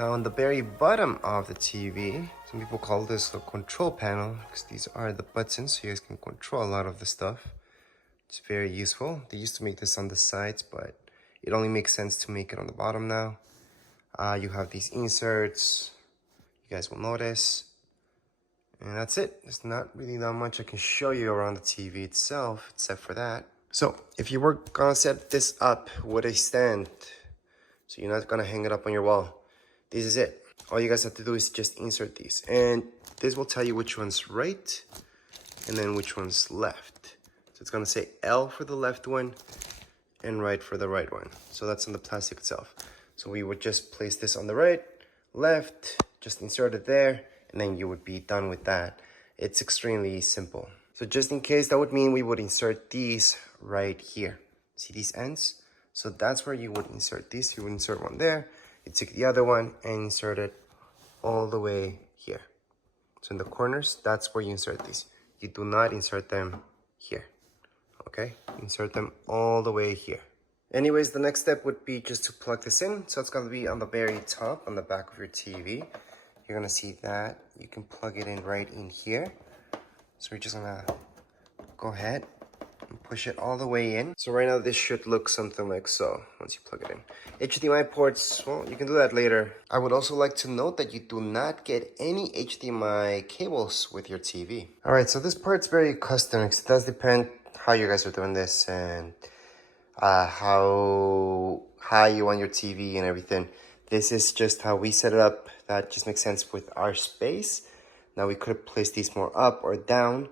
Now on the very bottom of the TV, some people call this the control panel because these are the buttons so you guys can control a lot of the stuff. It's very useful. They used to make this on the sides, but it only makes sense to make it on the bottom now. You have these inserts, you guys will notice. And that's it. There's not really that much I can show you around the TV itself, except for that. So if you were gonna set this up with a stand, so you're not gonna hang it up on your wall, this is it. All you guys have to do is just insert these. And this will tell you which one's right and then which one's left. So it's gonna say L for the left one and right for the right one. So that's on the plastic itself. So we would just place this on the right, left, just insert it there, and then you would be done with that. It's extremely simple. So just in case, that would mean we would insert these right here. See these ends? So that's where you would insert these. You would insert one there, you take the other one and insert it all the way here. So in the corners, that's where you insert these. You do not insert them here, okay? Insert them all the way here. Anyways, the next step would be just to plug this in. So it's gonna be on the very top, on the back of your TV. You're gonna see that you can plug it in right in here. So we're just gonna go ahead and push it all the way in. So right now this should look something like so once you plug it in. HDMI ports, well, you can do that later. I would also like to note that you do not get any HDMI cables with your TV. All right, so this part's very custom. It does depend how you guys are doing this and how high you want your TV and everything. This is just how we set it up. That just makes sense with our space. Now we could place these more up or down.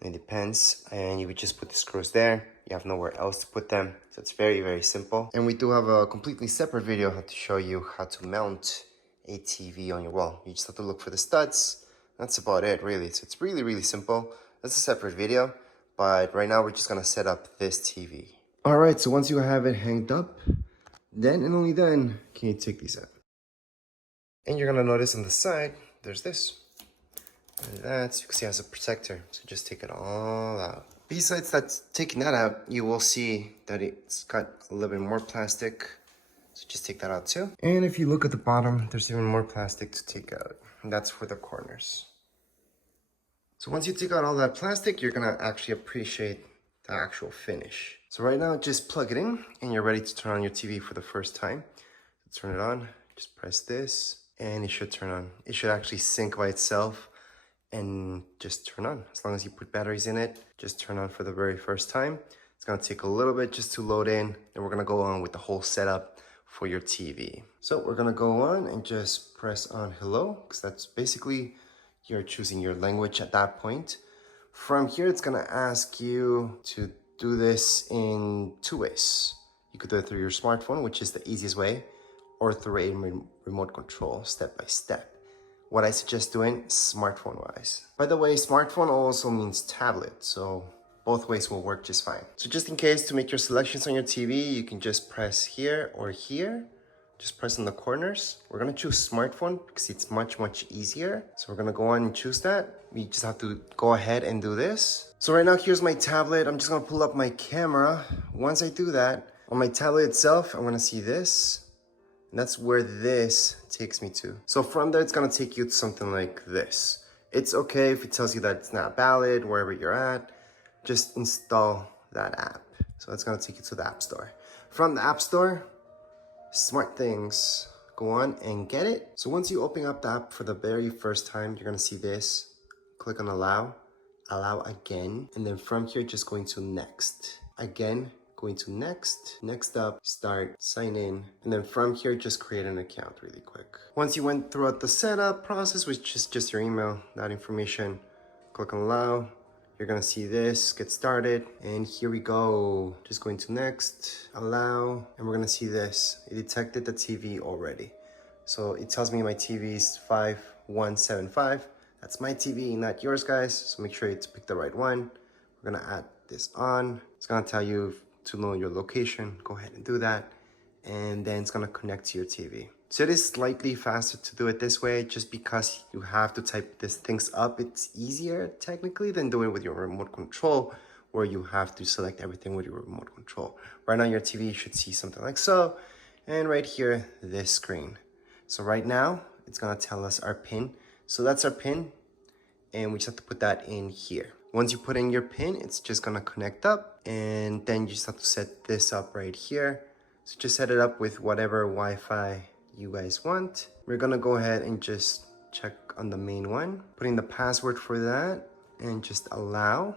It depends. And you would just put the screws there. You have nowhere else to put them. So it's very, very simple. And we do have a completely separate video how to show you how to mount a TV on your wall. You just have to look for the studs. That's about it, really. So it's really, really simple. That's a separate video. But right now we're just gonna set up this TV. All right, so once you have it hanged up, then and only then can you take these out. And you're gonna notice on the side, there's this. And that, you can see it has a protector. So just take it all out. Besides that, taking that out, you will see that it's got a little bit more plastic. So just take that out too. And if you look at the bottom, there's even more plastic to take out. And that's for the corners. So once you take out all that plastic, you're gonna actually appreciate the actual finish. So right now, just plug it in and you're ready to turn on your TV for the first time. Turn it on, just press this and it should turn on. It should actually sync by itself and just turn on. As long as you put batteries in it, just turn on for the very first time. It's gonna take a little bit just to load in and we're gonna go on with the whole setup for your TV. So we're gonna go on and just press on hello because that's basically you're choosing your language at that point. From here, it's gonna ask you to do this in two ways. You could do it through your smartphone, which is the easiest way, or through a remote control, step by step. What I suggest doing smartphone-wise. By the way, smartphone also means tablet, so both ways will work just fine. So just in case, to make your selections on your TV, you can just press here or here. Just press in the corners. We're gonna choose smartphone because it's much, much easier. So we're gonna go on and choose that. We just have to go ahead and do this. So right now, here's my tablet. I'm just gonna pull up my camera. Once I do that, on my tablet itself, I'm gonna see this. And that's where this takes me to. So from there, it's gonna take you to something like this. It's okay if it tells you that it's not valid wherever you're at. Just install that app. So it's gonna take you to the App Store. From the App Store, Smart Things, go on and get it. So once you open up the app for the very first time, you're gonna see this. Click on allow, allow again. And then from here, just going to next. Again, going to next. Next up, start, sign in. And then from here, just create an account really quick. Once you went throughout the setup process, which is just your email, that information, click on allow. You're gonna see this, get started, and here we go. Just going to next, allow, and we're gonna see this. It detected the TV already. So it tells me my TV is 5175. That's my TV, not yours, guys. So make sure to pick the right one. We're gonna add this on. It's gonna tell you to know your location. Go ahead and do that. And then it's gonna connect to your TV. So it is slightly faster to do it this way just because you have to type these things up. It's easier technically than doing it with your remote control where you have to select everything with your remote control. Right now your TV should see something like so. And right here, this screen. So right now, it's gonna tell us our pin. So that's our pin, and we just have to put that in here. Once you put in your pin, it's just gonna connect up, and then you just have to set this up right here. So just set it up with whatever Wi-Fi you guys want. We're gonna go ahead and just check on the main one, putting the password for that, and just allow.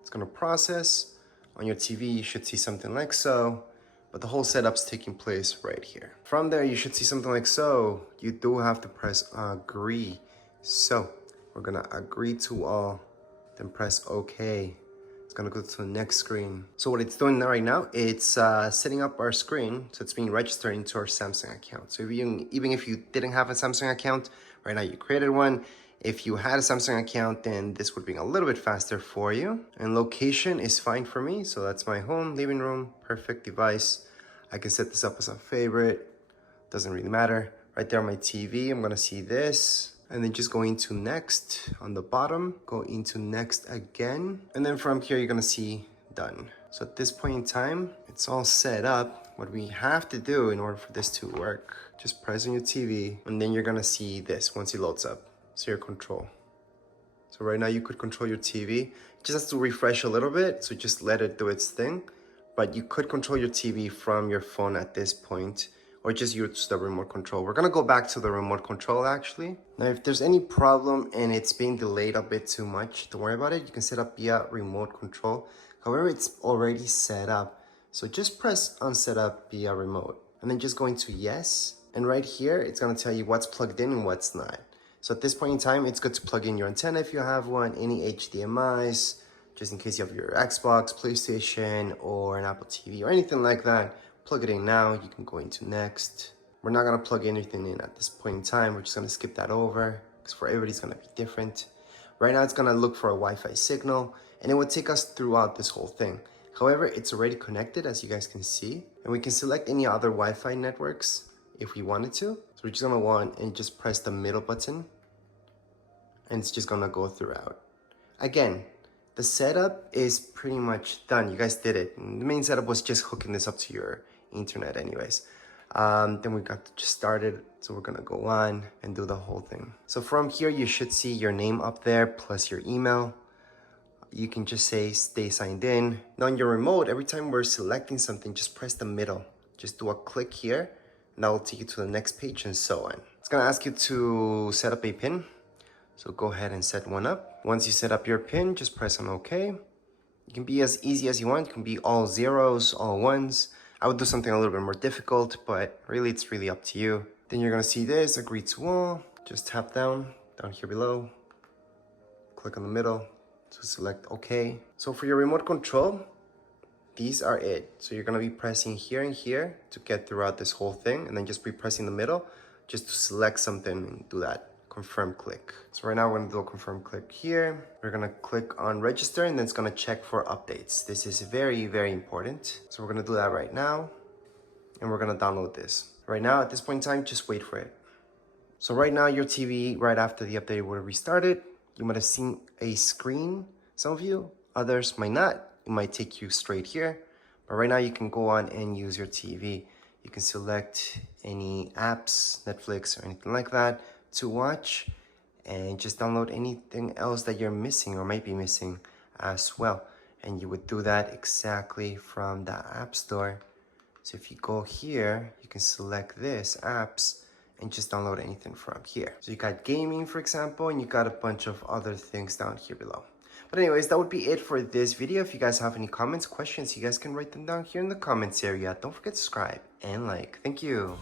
It's gonna process. On your TV, you should see something like so, but the whole setup's taking place right here. From there, you should see something like so. You do have to press agree. So we're gonna agree to all, then press OK. It's gonna go to the next screen. So what it's doing right now, it's setting up our screen, so it's being registered into our Samsung account. So even if you didn't have a Samsung account, right now you created one. If you had a Samsung account, then this would be a little bit faster for you. And location is fine for me. So that's my home, living room, perfect device. I can set this up as a favorite. Doesn't really matter. Right there on my TV, I'm gonna see this. And then just go into next on the bottom, go into next again. And then from here, you're gonna see done. So at this point in time, it's all set up. What we have to do in order for this to work, just press on your TV, and then you're gonna see this once it loads up. So your control. So right now you could control your TV. It just has to refresh a little bit, so just let it do its thing. But you could control your TV from your phone at this point, or just use the remote control. We're gonna go back to the remote control actually. Now if there's any problem and it's being delayed a bit too much, don't worry about it. You can set up via remote control. However, it's already set up. So just press on setup via remote and then just go into yes. And right here, it's gonna tell you what's plugged in and what's not. So at this point in time, it's good to plug in your antenna if you have one, any HDMIs, just in case you have your Xbox, PlayStation, or an Apple TV or anything like that. Plug it in now. You can go into next. We're not gonna plug anything in at this point in time. We're just gonna skip that over because for everybody it's gonna be different. Right now it's gonna look for a Wi-Fi signal and it would take us throughout this whole thing. However, it's already connected as you guys can see, and we can select any other Wi-Fi networks if we wanted to. So we're just gonna want and just press the middle button and it's just gonna go throughout. Again, the setup is pretty much done. You guys did it. And the main setup was just hooking this up to your internet anyways. Then we got just started. So we're gonna go on and do the whole thing. So from here, you should see your name up there plus your email. You can just say stay signed in. Now on your remote, every time we're selecting something, just press the middle. Just do a click here and that will take you to the next page and so on. It's gonna ask you to set up a pin. So go ahead and set one up. Once you set up your pin, just press on OK. It can be as easy as you want. It can be all zeros, all ones. I would do something a little bit more difficult, but really it's really up to you. Then you're gonna see this, agree to all. Just tap down here below. Click on the middle to select OK. So for your remote control, these are it. So you're gonna be pressing here and here to get throughout this whole thing, and then just be pressing the middle just to select something and do that. Confirm click. So right now we're gonna do a confirm click here. We're gonna click on register and then it's gonna check for updates. This is very, very important. So we're gonna do that right now and we're gonna download this. Right now at this point in time, just wait for it. So right now your TV, right after the update would have restarted. You might have seen a screen, some of you, others might not. It might take you straight here, but right now you can go on and use your TV. You can select any apps, Netflix or anything like that to watch and just download anything else that you're missing or might be missing as well. And you would do that exactly from the App Store. So if you go here, you can select this, apps, and just download anything from here. So you got gaming, for example, and you got a bunch of other things down here below. But anyways, that would be it for this video. If you guys have any comments, questions, you guys can write them down here in the comments area. Don't forget to subscribe and like. Thank you.